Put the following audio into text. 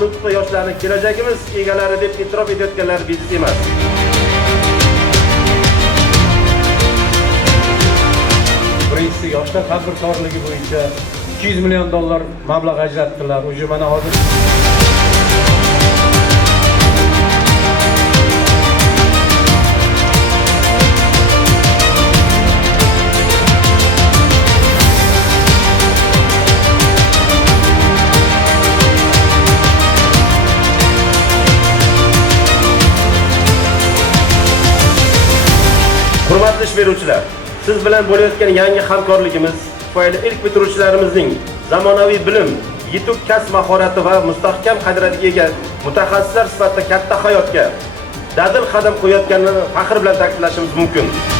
nutqli yoshlarning kelajagimiz egalari deb e'tirof etayotganlar bejiz emas. Birinchisi yoshlar tadbirkorligi bo'yicha $200 million mablag' ajratdilar. O'sha mana hozir Hurmatli ish beruvchilar, siz bilan bo'layotgan yangi hamkorligimiz tufayli ilk bitiruvchilarimizning zamonaviy bilim, yetuk kasb mahorati va mustahkam qadriyatiga ega mutaxassislar sifatida katta hayotga dadil qadam qo'yayotganini faxr bilan ta'kidlashimiz mumkin.